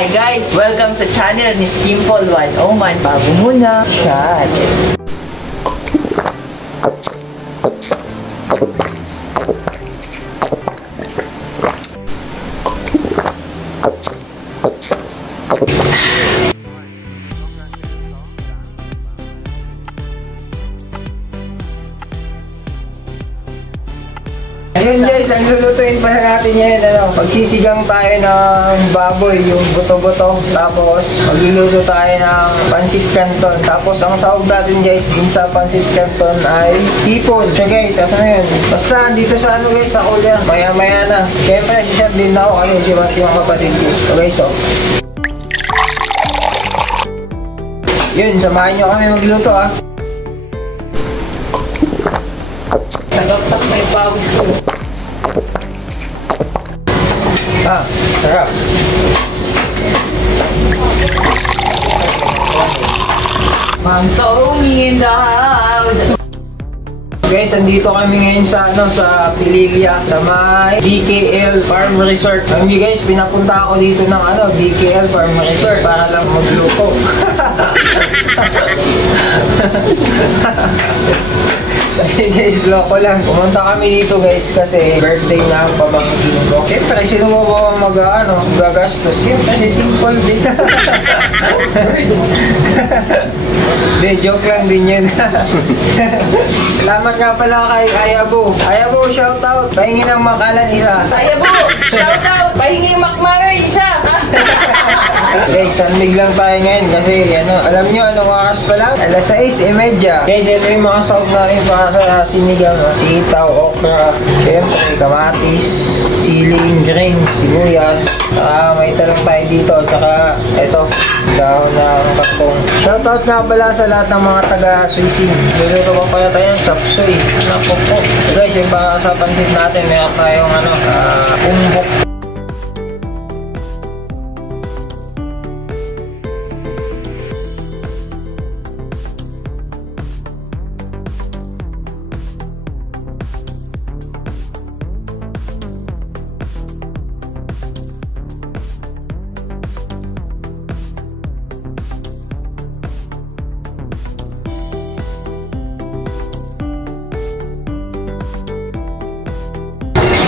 Hi guys! Welcome sa channel ni Simple 101. Bago muna, shot! Ayun guys, ang lulutuin pala natin yan, pagsisigang tayo ng baboy, yung buto-buto. Tapos, magluluto tayo ng pansit canton. Tapos, ang sahog natin guys, din sa pansit canton ay hipon. So guys, asa na yun? Basta, dito sa guys, sa cooler, maya-maya na. Siyempre, share din ako kasi si Mati yung kapatid ko. So guys, yun, samahan nyo kami magluto Tagaptak may pawis ko. Sarap. Mangtong in the house. Guys, andito kami ngayon sa sa Pililya, sa may DKL Farm Resort. Alam niyo guys, pinapunta ako dito ng DKL Farm Resort para lang magluto. Hey guys, loko lang. Pumunta kami dito guys kasi birthday na ang pamangkin ko. Siyempre, sino mo ba gagastos? Siyempre, si Simple din. Hindi, joke lang din yun. Salamat nga pala kay Ayabo. Ayabo, shoutout. Pahingi ng makalan isa. Ayabo! Shoutout! Pahinging makmayo isa! Guys, sanmig lang tayo ngayon kasi alam nyo anong oras pa lang? Alas 6:30. Guys, ito yung mga sahog natin para sa sinigang. Sitaw, okra, syempre, kamatis, siling, green, sibuyas. May talong tayo dito. Tsaka, ito, dahon ng kakong. Shoutout nga pala sa lahat ng mga taga-Suising. Luluto pa pala tayo ng sapsoy. Naku po. So guys, yung para sa pansit natin, meron tayong umbok.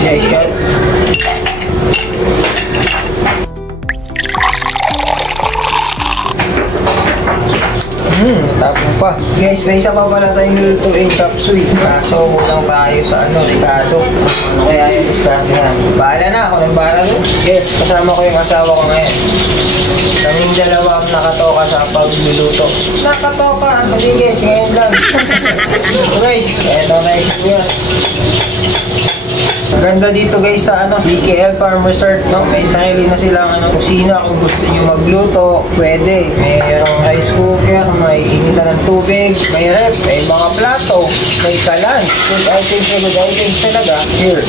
Guys, tapos pa. Guys, may isa pa pala tayong lulutuin tapsoy. Kaso lang tayo sa Ricardo. Ano kaya yung discount na? Bahala na ako ng bahala doon. Guys, kasama ko yung asawa ko ngayon. Kaming dalawa ang nakatoka sa pagluluto. Nakatoka? Hindi guys, ngayon lang. So guys, eto na yung ganda dito guys sa DKL Farm Resort, may sarili na silang kusina. Kung gusto nyo magluto, pwede. Mayroong rice cooker, may initan ng tubig, may ref, may mga plato, may kalan. Good items talaga. Here.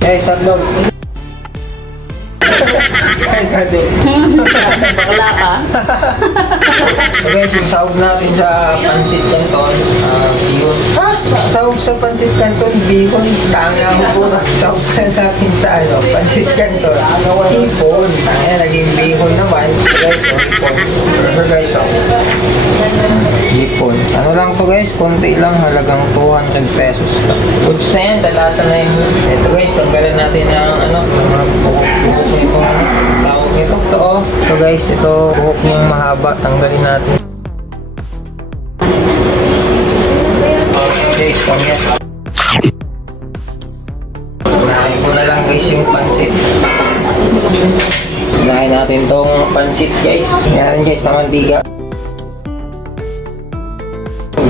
Hey, satlog. Bakla ka? Okay, yung sahog natin sa pansit canton, bihon. Sahog sa pansit canton, bihon. Tanga mo po. Sahog natin sa pansit canton. Hipon. Ayan, naging bihon naman. Guys, hipon. Ano lang to guys, konti lang, halagang 200 pesos lang. Goods na yan, dalasan na yun. Ito guys, tanggalan natin ng mga buhok nito. Tawag nito. So guys, ito buhok niyang mahaba, tanggalin natin. Okay, pamyas. Unahin ko na lang guys yung pansit. Unahin natin tong pansit guys. Yan guys, na mantiga.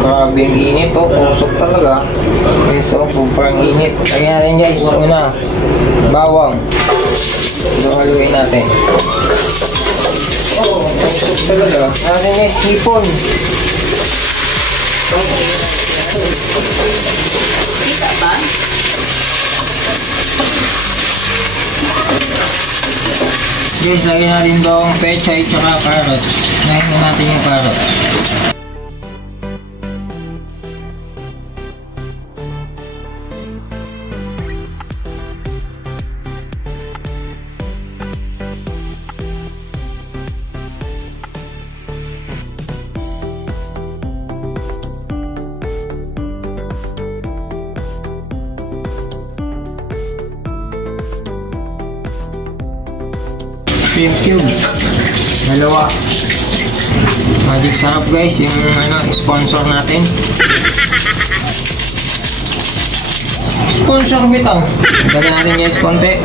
Grabe yung init, pusok talaga. Okay, so parang init. Lagyan natin guys, una, bawang. Ito haluin natin. Pusok talaga. Natin guys, hipon. Kita ba? Guys, lagyan natin itong pechay tsaka carrots. Lagyan natin yung carrots. shrimp cube. Dalawa. Magic Sarap guys, yung sponsor natin. Sponsor bitaw. Ganda natin guys konti.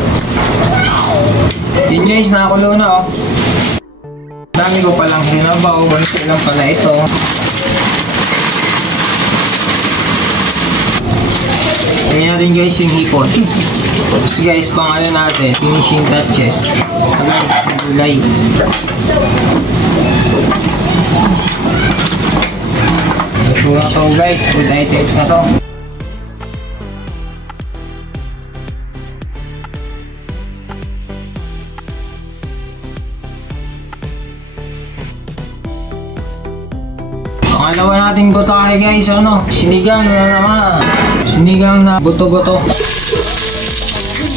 Yun guys, nakakulo na oh. Dami ko palang hinabaw. Ganito lang pala ito. Ngayon natin guys yung hipon. Tapos guys, pang natin, finishing touches. Gulay. Ito na to guys, food items na to. Pangalawa nating butahe guys, sinigang na naman. Sinigang na buto-buto.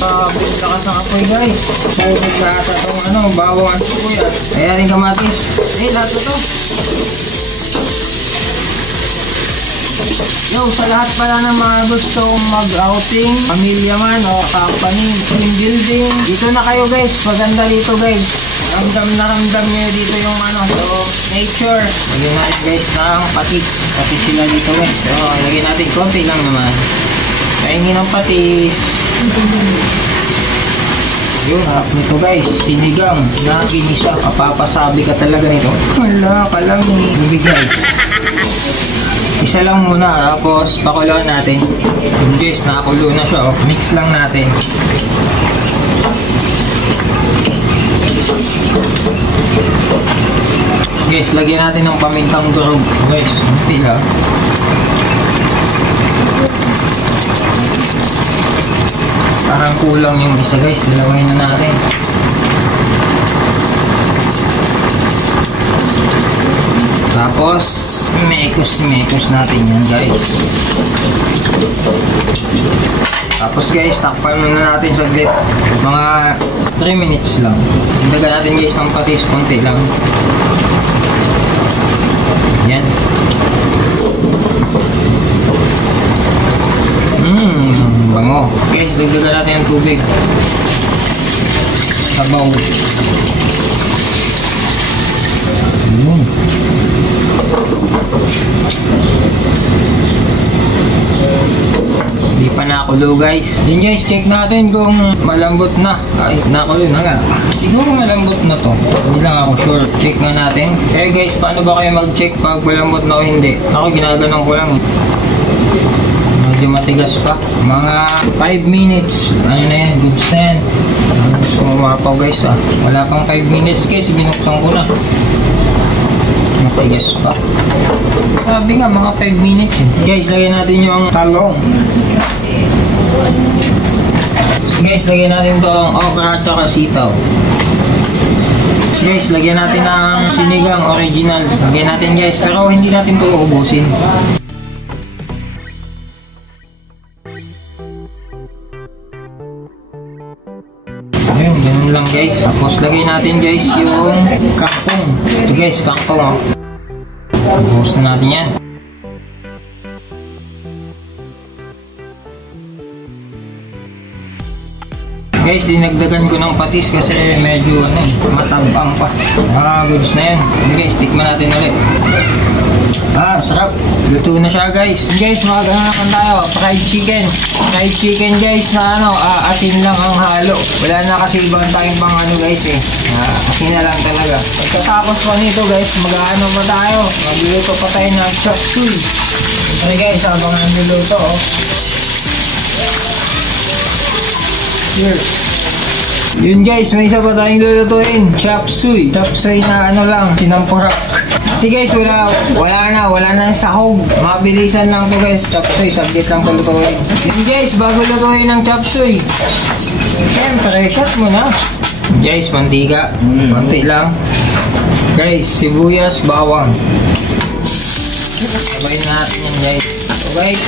Buta ka sa kapoy guys. Pumit na ata itong bawang at kuya. Ayan yung kamatis. Lahat ito. Yo, sa lahat pala ng mga gustong mag-outing, pamilya man o company, team building, dito na kayo guys. Maganda dito guys. Ramdam na ramdam nyo dito yung so, nature. Lagyan natin guys ng patis. Patis sila dito guys. So, lagyan natin konti lang naman. Kainin ng patis. Yun, harap nito guys. Sinigang na ginisa. Kapapasabi ka talaga nito. Wala ka lang ibigay. Isa lang muna, tapos pakuloan natin. Yun guys, nakakulo na siya. Mix lang natin. Guys, lagyan natin ng pamintang durog. Guys, hindi lang. Parang kulang yung isa guys. Ilawin na natin. Tapos, mekos natin yan guys. Tapos guys, takpan muna natin saglit. Mga 3 minutes lang. Dagan natin guys ng patis, konti lang. Yan. Bango. Guys, dagdagan natin yung tubig. Sabaw. Hindi pa nakulo guys. Then guys, check natin kung malambot na. Ay, nakulo na nga. Siguro malambot na to. Hindi lang ako sure. Check na natin. Eh guys, paano ba kayo mag-check pag malambot na o hindi? Ako ginaganon ko lang. Medyo matigas pa. Mga 5 minutes. Ano na yan? Good stand. So, mapaw guys ah. Wala pang 5 minutes guys. Binuksan ko na. Matigas pa. Sabi nga mga 5 minutes eh. Guys, lagyan natin yung talong. So, guys, lagyan natin itong okra at saka sitaw. So, guys, lagyan natin ng sinigang original. Lagyan natin guys. Pero hindi natin ito uubusin. Ayun, ganun lang guys. Tapos lagay natin guys yung kangkong. Ito guys, kangkong. Tapos na natin yan. Guys, dinagdagan ko ng patis kasi medyo matabang pa. Goods na yan. Guys, tikman natin ulit. Sarap. Luto na siya guys. Guys, magkakaroon tayo. Fried chicken. Fried chicken guys na asin lang ang halo. Wala na kasi ibang tayong pang guys eh. Asin na lang talaga. Pagkatapos pa nito guys, mag-ano pa tayo. Magluluto pa tayo ng chop suey. Okay guys, habang niluluto Cheers. Yun guys, may isa pa tayong lulutuin. Chop suey. Chop suey na lang, sinampurak. Kasi guys, wala na sahog. Mabilisan lang to guys. Chop suey, saglit lang to lutuin. Yun guys, bago lutuin ng chop suey, siyempre, shot mo na. Guys, mantika. Konti lang. Guys, sibuyas, bawang. Sabayin natin yan guys. So guys,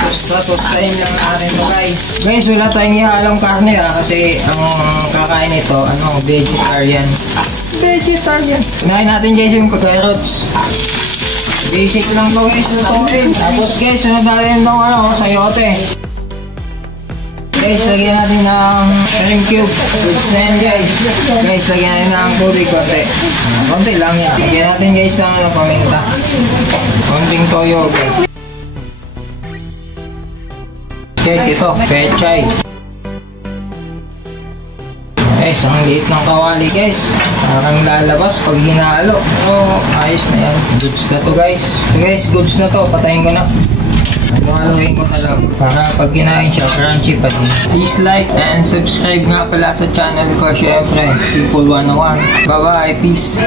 tostahin lang natin to guys. Guys, wala tayong ihalong karne kasi ang kakain ito, vegetarian. Unahin natin guys yung carrots. Basic lang to guys, lutuin. Tapos guys, sunod natin itong sayote. Guys, lagyan natin ng shrimp cube. Goods na yan guys. Guys, lagyan natin ng curry konti. Konti lang yan. Lagyan natin guys ng paminta. Konting toyo guys. Guys, ito, pechay. Guys, ang liit ng kawali guys. Parang lalabas pag hinalo. Pero ayos na yan. Goods na to guys. So guys, goods na to. Patayin ko na. Haluin ko na lang. Para pag kinain siya, crunchy pa din. Please like and subscribe nga pala sa channel ko. Syempre, Simple 101. Bye bye, peace.